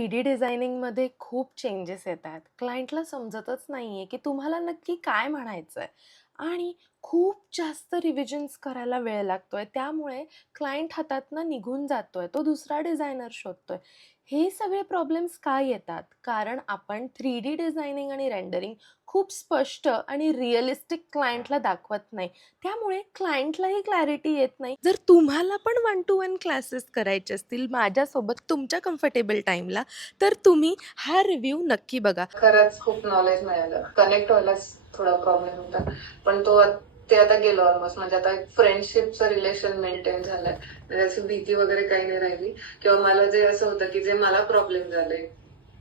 3D डिझायनिंगमध्ये खूप changes येतात. क्लायंटला समजतच नाहीये, की तुम्हाला नक्की काय म्हणायचंय आणि खूप जास्त रिव्हिजन्स करायला वेळ लागतोय. त्यामुळे क्लायंट हातातनं निघून जातोय. तो दुसरा डिझायनर शोधतोय. हे सगळे प्रॉब्लेम्स का येतात? कारण आपण 3D डिझायनिंग आणि रेंडरिंग खूप स्पष्ट आणि रिअलिस्टिक क्लायंटला दाखवत नाही. त्यामुळे क्लायंटलाही क्लॅरिटी येत नाही. जर तुम्हाला पण 1 to 1 क्लासेस करायचे असतील माझ्यासोबत तुमच्या कम्फर्टेबल टाईमला, तर तुम्ही हा रिव्ह्यू नक्की बघा. खरंच खूप नॉलेज मिळालं. कनेक्ट व्हायलाच थोडा प्रॉब्लेम होता. पण ते आता गेलं ऑलमोस्ट. म्हणजे आता एक फ्रेंडशिपचं रिलेशन मेंटेन झालंय. म्हणजे अशी भीती वगैरे काही नाही राहिली किंवा मला जे असं होतं, की जे मला प्रॉब्लेम झाले,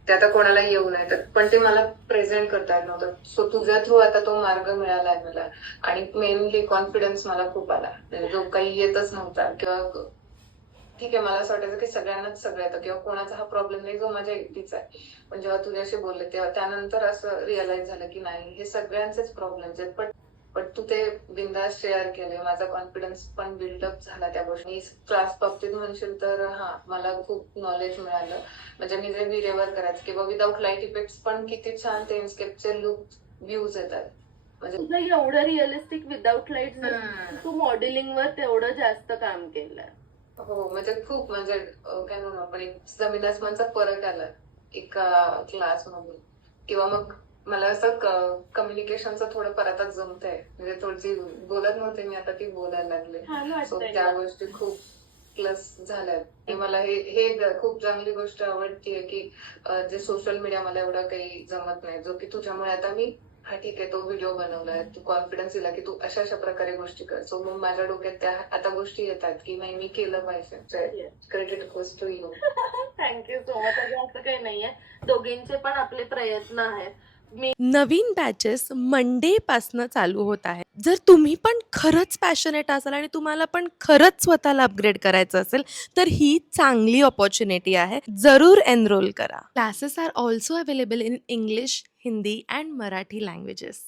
ते आता कोणाला येऊ नये. तर पण ते मला प्रेझेंट करता येत नव्हतं. सो तुझ्या थ्रू आता तो मार्ग मिळालाय मला आणि मेनली कॉन्फिडन्स मला खूप आला. म्हणजे जो काही येतच नव्हता किंवा ठीक आहे, मला असं वाटायचं की सगळ्यांनाच सगळं येतं किंवा कोणाचा हा प्रॉब्लेम नाही जो माझ्या एकटीचा आहे. पण जेव्हा तुझ्याशी बोलले तेव्हा त्यानंतर असं रिअलाइज झालं की नाही, हे सगळ्यांचेच प्रॉब्लेम्स आहेत. पण पण तू ते बिनधास्त शेअर केले. माझा कॉन्फिडन्स पण बिल्डअप झाला त्या गोष्टी. क्लास बाबतीत म्हणशील तर हा, मला खूप नॉलेज मिळालं. म्हणजे मी जे व्हिडिओवर करायचे किंवा विदाऊट लाईट इफेक्ट्स पण किती छान ते इन्स्केपचे लुक व्ह्यूज येतात. म्हणजे तुझं एवढं रिअलिस्टिक विदाउट लाईट हम्म. तू मॉडेलिंगवर तेवढं जास्त काम केलंय. हो, म्हणजे खूप म्हणजे काय म्हणू आपण, एक जमीन आसमानचा फरक आला एका क्लासमधून. किंवा मग मला असं कम्युनिकेशनचं थोडंफार आता जमतंय. म्हणजे थोडीशी बोलत नव्हते मी, आता ती बोलायला लागले. छान सो वाटतंय त्या ना. गोष्टी खूप प्लस झाल्यात. आणि मला हे हे खूप चांगली गोष्ट आवडतीये की जे सोशल मीडिया मला एवढं काही जमत नाही, जो की तुझ्यामुळे आता मी हा ठीक आहे, तो व्हिडिओ बनवलाय, तू कॉन्फिडन्स दिला की तू अशा अशा प्रकारे गोष्टी कर. सो मग माझ्या डोक्यात त्या आता गोष्टी येतात की नाही, मी केलं पाहिजे. Credit goes to you. Thank you so much. असं काही नाहीये. दोघींचे पण आपले प्रयत्न आहेत. नवीन बॅचेस मंडे पासनं चालू होत आहेत. जर तुम्ही पण खरंच पॅशनेट असाल आणि तुम्हाला पण खरंच स्वतःला अपग्रेड करायचं असेल, तर ही चांगली अपॉर्च्युनिटी आहे. जरूर एनरोल करा. Classes are also available in English, Hindi and Marathi languages.